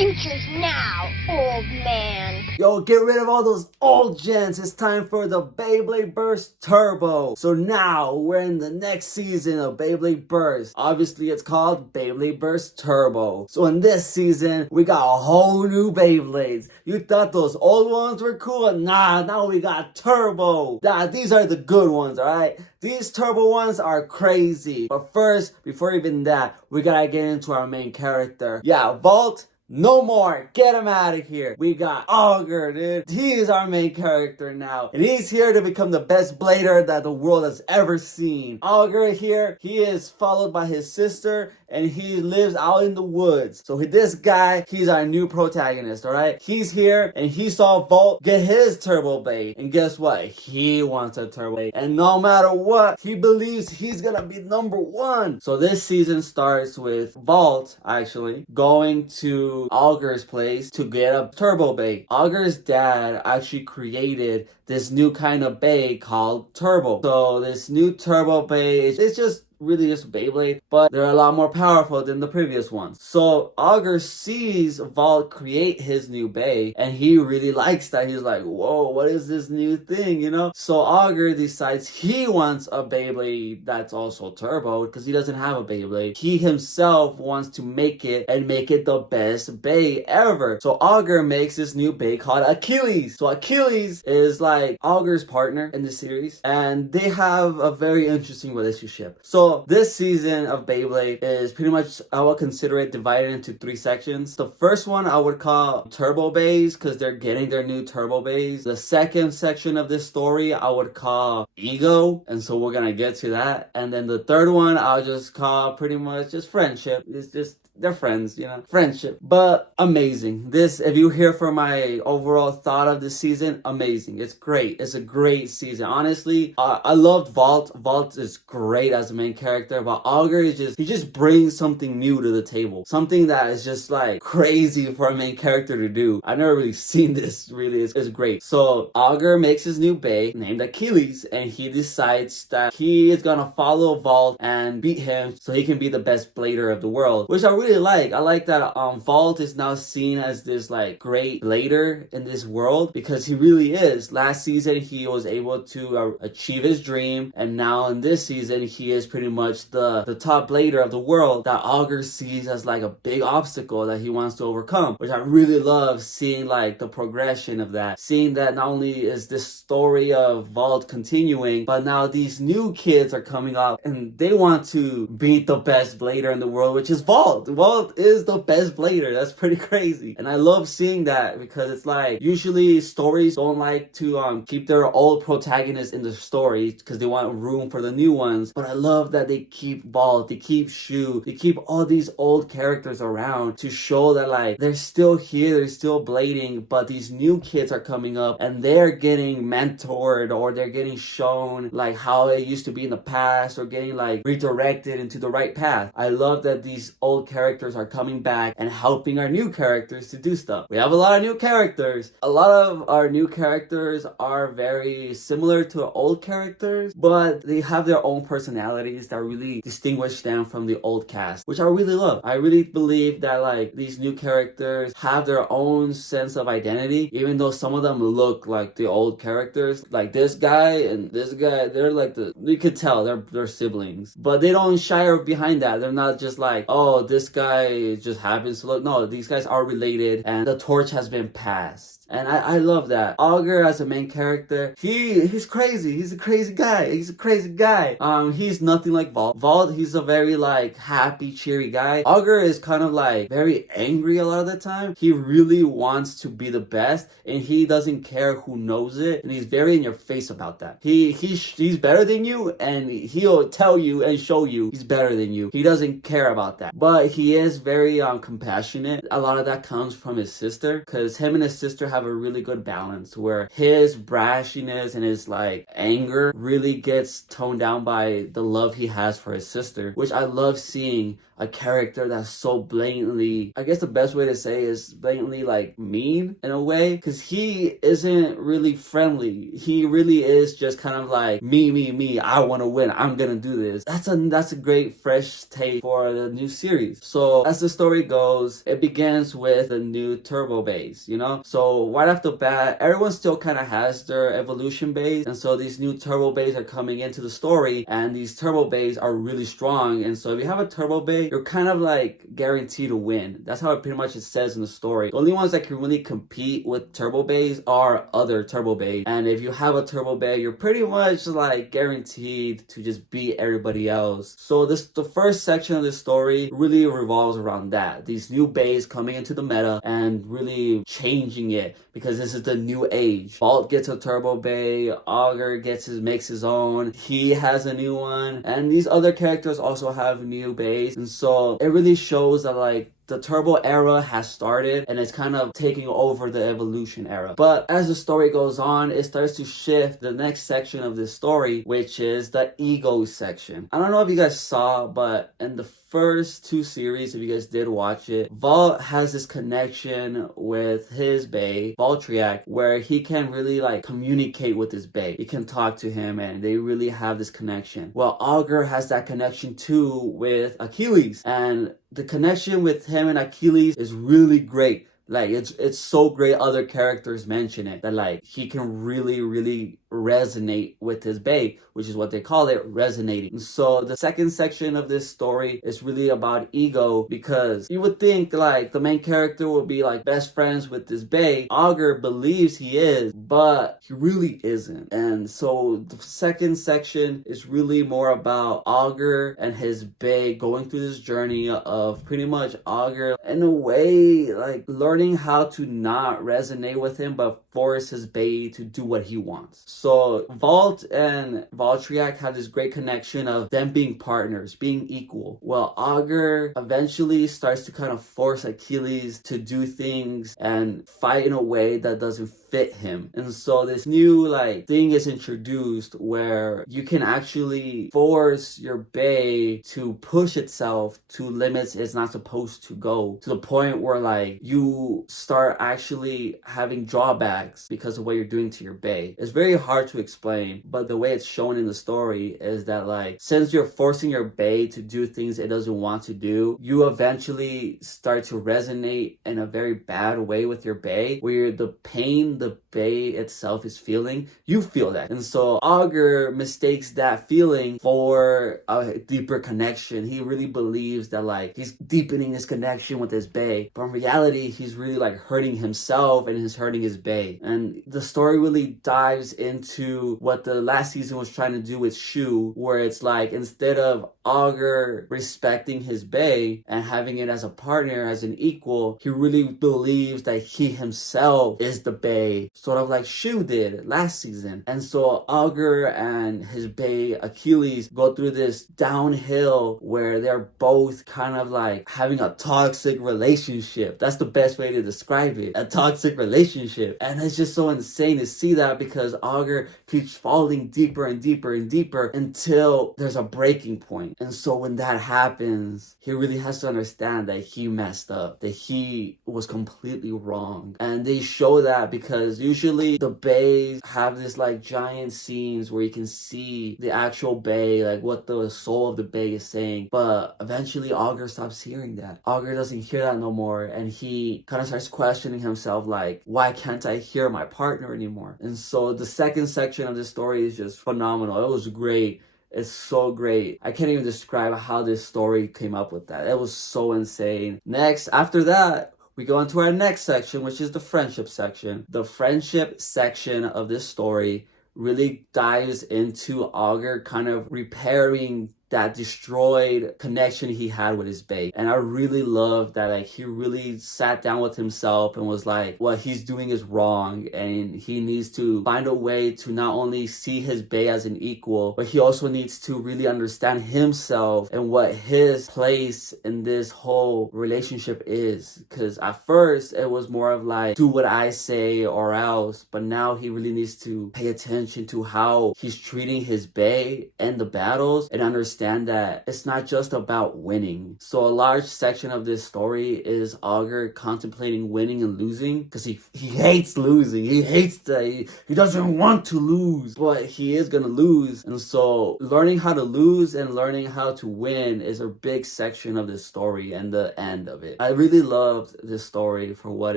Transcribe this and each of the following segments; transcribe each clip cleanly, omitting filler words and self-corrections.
future's now, old man. Yo, get rid of all those old gens. It's time for the Beyblade Burst Turbo. So now we're in the next season of Beyblade Burst. Obviously, it's called Beyblade Burst Turbo. So in this season, we got a whole new Beyblades. You thought those old ones were cool? Nah, now we got Turbo. Nah, these are the good ones, alright? These Turbo ones are crazy. But first, before even that, we gotta get into our main character. Yeah, Vault. No more. Get him out of here. We got Aiger, dude. He is our main character now. And he's here to become the best blader that the world has ever seen. Aiger here, he is followed by his sister and he lives out in the woods. So this guy, he's our new protagonist, alright? He's here and he saw Volt get his turbo blade. And guess what? He wants a turbo blade. And no matter what, he believes he's gonna be number one. So this season starts with Volt, actually, going to Aiger's place to get a turbo bay. Aiger's dad actually created this new kind of bay called Turbo. So this new turbo bay is just really just Beyblade, but they're a lot more powerful than the previous ones. So Aiger sees Vault create his new bay and he really likes that. He's like, whoa, what is this new thing, you know? So Aiger decides he wants a Beyblade that's also turbo because he doesn't have a Beyblade. He himself wants to make it and make it the best bay ever. So Aiger makes this new bay called Achilles. So Achilles is like Aiger's partner in the series and they have a very interesting relationship. So this season of Beyblade is pretty much, I would consider it divided into three sections. The first one I would call Turbo Bays because they're getting their new Turbo Bays. The second section of this story I would call Ego, and so we're gonna get to that. And then the third one I'll just call pretty much just Friendship. It's just they're friends, you know, friendship. But amazing. This, if you hear from my overall thought of this season, amazing. It's great. It's a great season. Honestly, I loved Vault. Vault is great as a main character, but Aiger is he just brings something new to the table. Something that is just like crazy for a main character to do. I've never really seen this, really. It's great. So Aiger makes his new bay named Achilles, and he decides that he is gonna follow Vault and beat him so he can be the best blader of the world, which I really like. I like that Vault is now seen as this like great blader in this world because he really is. Last season he was able to achieve his dream, and now in this season he is pretty much the top blader of the world that Aiger sees as like a big obstacle that he wants to overcome, which I really love seeing like the progression of that. Seeing that not only is this story of Vault continuing, but now these new kids are coming up and they want to beat the best blader in the world, which is Vault. Vault is the best blader. That's pretty crazy. And I love seeing that because it's like usually stories don't like to keep their old protagonists in the story because they want room for the new ones. But I love that they keep Vault, they keep Shu, they keep all these old characters around to show that like they're still here, they're still blading, but these new kids are coming up and they're getting mentored or they're getting shown like how it used to be in the past or getting like redirected into the right path. I love that these old characters are coming back and helping our new characters to do stuff. We have a lot of new characters. A lot of our new characters are very similar to old characters, but they have their own personalities that really distinguish them from the old cast, which I really love. I really believe that like these new characters have their own sense of identity, even though some of them look like the old characters. Like this guy and this guy, they're like you could tell they're siblings, but they don't shy behind that. They're not just like, oh, this guy just happens to look. No, these guys are related and the torch has been passed. And I love that. Aiger as a main character, he's crazy. He's a crazy guy. He's a crazy guy. He's nothing like Vault. Vault, he's a very like happy, cheery guy. Aiger is kind of like very angry a lot of the time. He really wants to be the best and he doesn't care who knows it. And he's very in your face about that. He's better than you and he'll tell you and show you he's better than you. He doesn't care about that. But he is very compassionate. A lot of that comes from his sister because him and his sister have a really good balance where his brashiness and his like anger really gets toned down by the love he has for his sister, which I love seeing. a character that's so blatantly, I guess the best way to say is blatantly like mean in a way, because he isn't really friendly. He really is just kind of like me, I want to win, I'm gonna do this. That's a great fresh take for the new series. So as the story goes, it begins with the new turbo base, you know? So right off the bat, everyone still kind of has their evolution base, and so these new turbo base are coming into the story, and these turbo base are really strong. And so if you have a turbo base, you're kind of like guaranteed to win. That's how it pretty much it says in the story. The only ones that can really compete with turbo base are other turbo base, and if you have a turbo base, you're pretty much like guaranteed to just beat everybody else. So the first section of the story really revolves around that. These new base coming into the meta and really changing it, because this is the new age. Vault gets a turbo bay, Augur makes his own, he has a new one, and these other characters also have new bays. And so it really shows that like the turbo era has started and it's kind of taking over the evolution era. But as the story goes on, it starts to shift the next section of this story, which is the ego section. I don't know if you guys saw, but in the first two series, if you guys did watch it, Vault has this connection with his bae, Valtriac, where he can really like communicate with his bae. He can talk to him and they really have this connection. Well, Augur has that connection too with Achilles, and the connection with him and Achilles is really great. Like it's so great. Other characters mention it, that like he can really resonate with his bae, which is what they call it, resonating. So the second section of this story is really about ego, because you would think like the main character would be like best friends with his bae. Augur believes he is, but he really isn't. And so the second section is really more about Augur and his bae going through this journey of pretty much Augur in a way like learning how to not resonate with him but force his bae to do what he wants. So Vault and Valtriac have this great connection of them being partners, being equal. Well, Augur eventually starts to kind of force Achilles to do things and fight in a way that doesn't fit him. And so this new like thing is introduced where you can actually force your bae to push itself to limits it's not supposed to go, to the point where like you start actually having drawbacks because of what you're doing to your bae. It's very hard to explain, but the way it's shown in the story is that like since you're forcing your bae to do things it doesn't want to do, you eventually start to resonate in a very bad way with your bae, where the pain the bae itself is feeling, you feel that. And so Augur mistakes that feeling for a deeper connection. He really believes that like he's deepening his connection with his bae, but in reality he's really like hurting himself and he's hurting his bae. And the story really dives into what the last season was trying to do with Shu, where it's like instead of Augur respecting his bae and having it as a partner, as an equal, he really believes that he himself is the bae, sort of like Shu did last season. And so Augur and his bae Achilles go through this downhill where they're both kind of like having a toxic relationship. That's the best way to describe it, a toxic relationship. And it's just so insane to see that, because Augur keeps falling deeper and deeper and deeper until there's a breaking point. And so when that happens, he really has to understand that he messed up, that he was completely wrong. And they show that because usually the bays have this like giant scenes where you can see the actual bay, like what the soul of the bay is saying. But eventually Augur stops hearing that. Augur doesn't hear that no more, and he kind of starts questioning himself like, why can't I hear my partner anymore? And so the second section of this story is just phenomenal. It was great. It's so great. I can't even describe how this story came up with that. It was so insane. Next, after that, we go into our next section, which is the friendship section. The friendship section of this story really dives into Augur kind of repairing that destroyed connection he had with his bae. And I really love that like he really sat down with himself and was like, what he's doing is wrong, and he needs to find a way to not only see his bae as an equal, but he also needs to really understand himself and what his place in this whole relationship is. Because at first it was more of like, do what I say or else, but now he really needs to pay attention to how he's treating his bae and the battles and understand understand that it's not just about winning. So a large section of this story is Augur contemplating winning and losing, because he hates losing. He hates that. He doesn't want to lose, but he is gonna lose. And so learning how to lose and learning how to win is a big section of this story and the end of it. I really loved this story for what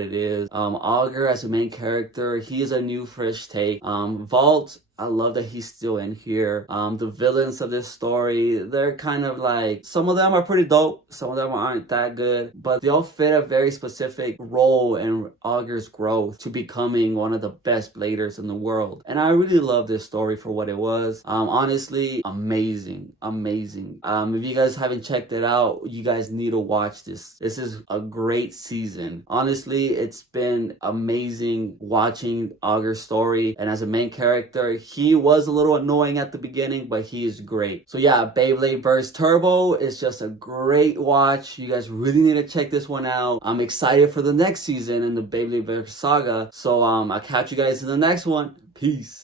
it is. Augur as a main character, he is a new fresh take. Vault, I love that he's still in here. The villains of this story, they're kind of like, some of them are pretty dope, some of them aren't that good, but they all fit a very specific role in Augur's growth to becoming one of the best bladers in the world. And I really love this story for what it was. Honestly, amazing. If you guys haven't checked it out, you guys need to watch this. This is a great season. Honestly, it's been amazing watching Augur's story, and as a main character, he was a little annoying at the beginning, but he is great. So yeah, Beyblade Burst Turbo is just a great watch. You guys really need to check this one out. I'm excited for the next season in the Beyblade Burst saga. So I'll catch you guys in the next one. Peace.